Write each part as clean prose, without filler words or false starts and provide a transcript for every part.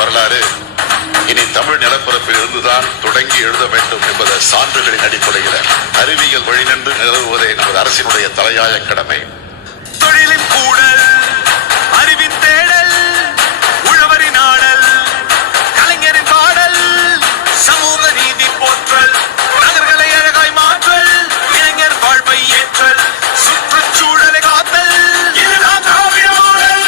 வரலாறு இனி தமிழ் நிலப்பரப்பில் இருந்துதான் தொடங்கி எழுத வேண்டும் என்பது சான்றுகளின் அடிப்படையில் அறிவியல் வழி நின்று நிலவுவதே நமது அரசினுடைய தலையாய கடமை. தொழிலின் கூடல், அறிவின் தேடல், உழவரின் ஆடல், கலைஞரின் பாடல், சமூக நீதி போற்றல், நகர்களை அழகாய் மாற்றல், இளைஞர் வாழ்வை ஏற்றல், சுற்றுச்சூழலை காத்தல், இதுதான் திராவிட மாடல்.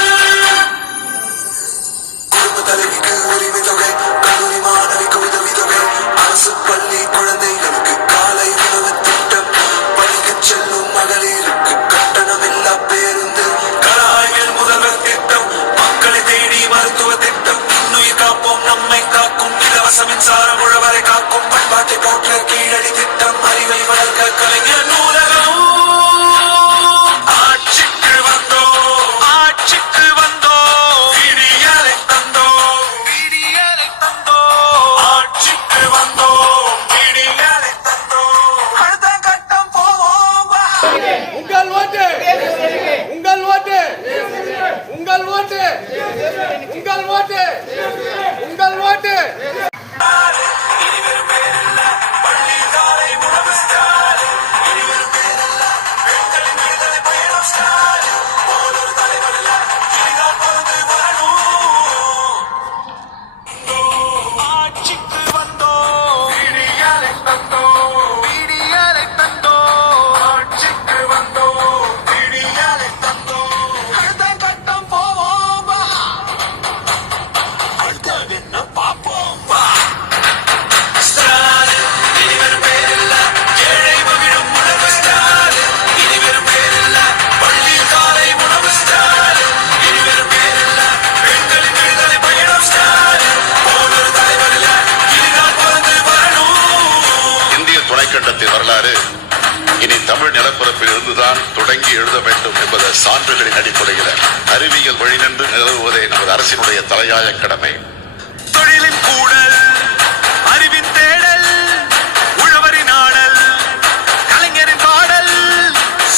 குடும்ப தலைவிக்கு உரிமை தொகை, கல்லூரி மாணவிக்கு உதவி தொகை, அரசு பள்ளி குழந்தைகளுக்கு காலை உணவு திட்டம், பள்ளிக்கு செல்லும் மகளிருக்கு கட்டணமில்லா பேருந்து, கலாய்வில் முதல்வர் திட்டம், மக்களை தேடி மருத்துவ திட்டம், இன்னுயிர் காப்போம் நம்மை காக்கும் இலவச மின்சாரம், உழவரை காக்கும் பண்பாட்டை போற்ற கீழடி திட்டம், அறிவை வளர்க்க கலைஞர் நூலகம். ஆட்சிக்கு வந்தோம், ஆட்சிக்கு வந்தோம், விடியலை தந்தோம், விடியலை தந்தோம், ஆட்சிக்கு வந்தோம், விடியலை தந்தோம், அடுத்த கட்டம் போவோம் வா. உங்கள் ஓட்டு உங்கள் ஓட்டு உங்கள் ஓட்டு உங்கள் ஓட்டு உங்கள் ஓட்டு. இனிவரும் பேரல்ல பள்ளி காலை உணவு ஸ்டார், இனிவரும் பேரல்ல பெண்களின் விடுதலை பயணம் ஸ்டார், போலொரு தலைவர் இல்ல இனிதான் பிறந்து வரணும். ஆட்சிக்கு வந்தோம், விடியலை தந்தோம், விடியலை தந்தோம், ஆட்சிக்கு வந்தோம், விடியலை தந்தோம், அடுத்த கட்டம் போவோம் வா, அடுத்த என்ன பார்ப்போம் வா. ஸ்டார், இனிவரும் பேரில்ல ஏழை மகிழும் உணவு ஸ்டார், இனிவரும் பேரில்ல பள்ளி காலை உணவு ஸ்டார், இனிவரும் பேரில்ல பெண்களின் விடுதலை பயணம் ஸ்டார், போலொரு தலைவர் இல்ல இனிதான் பிறந்து வரணும். இந்திய துணைக்கண்டத்தின் வரலாறு இனி தமிழ் நிலப்பரப்பில் இருந்துதான் தொடங்கி எழுத வேண்டும் என்பது சான்றுகளின் அடிப்படையில் அறிவியல் வழி நின்று நிலவுவதே நமது அரசினுடைய தலையாய கடமை. தொழிலின் கூடல், அறிவின் தேடல், உழவரின் ஆடல், கலைஞரின் பாடல்,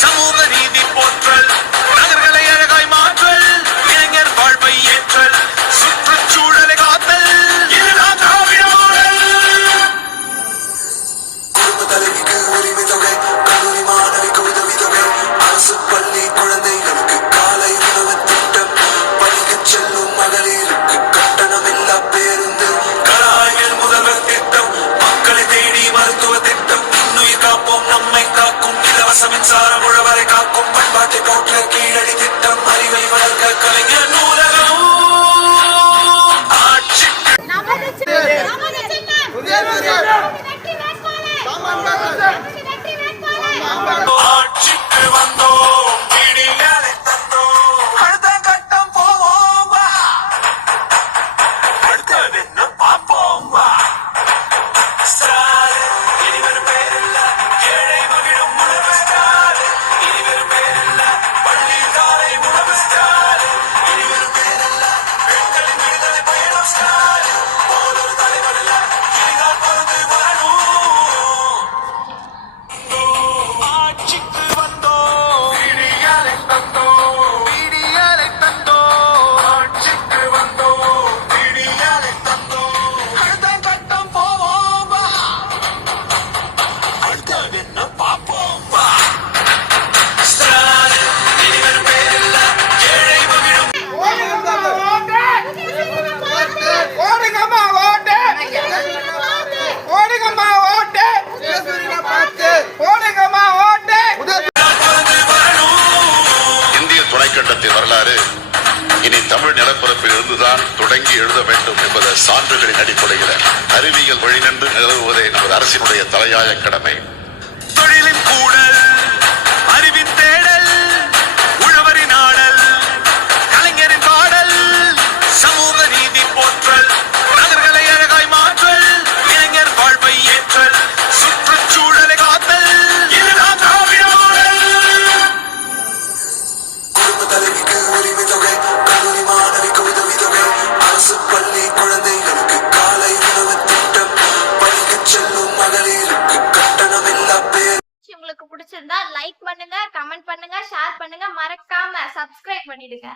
சமூக நீதி போற்றல், நகர்களை அழகாய் மாற்றல், இளைஞர் வாழ்வை ஏற்றல், சுற்றுச்சூழலை காத்தல், இதுதான் திராவிட மாடல். குடும்ப தலைவிக்கு உரிமை தொகை, கல்லூரி மாணவிக்கு உதவி தொகை, அரசு பள்ளி குழந்தைகளுக்கு காலை உணவு திட்டம், பள்ளிக்கு செல்லும் மகளிருக்கு கட்டணமில்லா பேருந்து, கலாய்வில் முதல்வர் திட்டம், மக்களை தேடி மருத்துவ திட்டம், இன்னுயிர் காப்போம் நம்மை காக்கும் இலவச மின்சாரம், உழவரை காக்கும் பண்பாட்டை போற்ற கீழடி திட்டம், அறிவை வளர்க்க கலைஞர் நூலகம். ஆட்சிக்கு நமது சின்னம் நமது சின்னம் வெற்றி வேட்பாளர் வெற்றி வேட்பாளர். ஆட்சிக்கு வந்தோம், விடியலை தந்தோம், அடுத்த கட்டம் போவோம் வா, அடுத்த என்ன பார்ப்போம் வா. ஸ்டார், இனிவரும் பேரில்ல ஏழை மகிழும் உணவு ஸ்டார், இனிவரும் பேரில்ல பள்ளி காலை உணவு ஸ்டார், இனிவரும் பேரில்ல பெண்களின் விடுதலை பயணம் ஸ்டார், போலொரு தலைவர் இல்ல இனிதான் பிறந்து வரணும். ஆட்சிக்கு வந்தோம், விடியலை தந்தோம், விடியலை தந்தோம், ஆட்சிக்கு வந்தோம், விடியலை தந்தோம், அடுத்த கட்டம் போவோம் வா, அடுத்த என்ன பார்ப்போம் வா. ஸ்டார், இனிவரும் பேரில்ல ஏழை மகிழும் ஓடுங்கம்மா ஓட்டு ஓடுங்கம்மா ஓட்டு ஓடுங்கம்மா ஓட்டு ஓடுங்கம்மா ஓட்டு. பிறந்து வரணும். இந்திய துணைக்கண்டத்தின் வரலாறு இனி தமிழ் நிலப்பரப்பில் இருந்துதான் தொடங்கி எழுத வேண்டும் என்பது சான்றுகளின் அடிப்படையில் அறிவியல் வழி நின்று நிலவுவதே நமது அரசினுடைய தலையாய கடமை. தொழிலின் கூடல், அறிவின் தேடல், உழவரின் ஆடல், கலைஞரின் பாடல், சமூக நீதி போற்றல், நகர்களை அழகாய் மாற்றல், இளைஞர் வாழ்வை ஏற்றல், சுற்றுச்சூழலை காத்தல், இதுதான் திராவிட மாடல். குடும்ப தலைவிக்கு உரிமை தொகை, கல்லூரி மாணவிக்கு உதவி தொகை, அரசு பள்ளி குழந்தைகளுக்கு காலை உணவு திட்டம், பள்ளிக்கு செல்லும் மகளிருக்கு கட்டணமில்லா பேருந்து. உங்களுக்கு பிடிச்சிருந்தா லைக் பண்ணுங்க, கமெண்ட் பண்ணுங்க, ஷேர் பண்ணுங்க, மறக்காம சப்ஸ்கிரைப் பண்ணிடுங்க.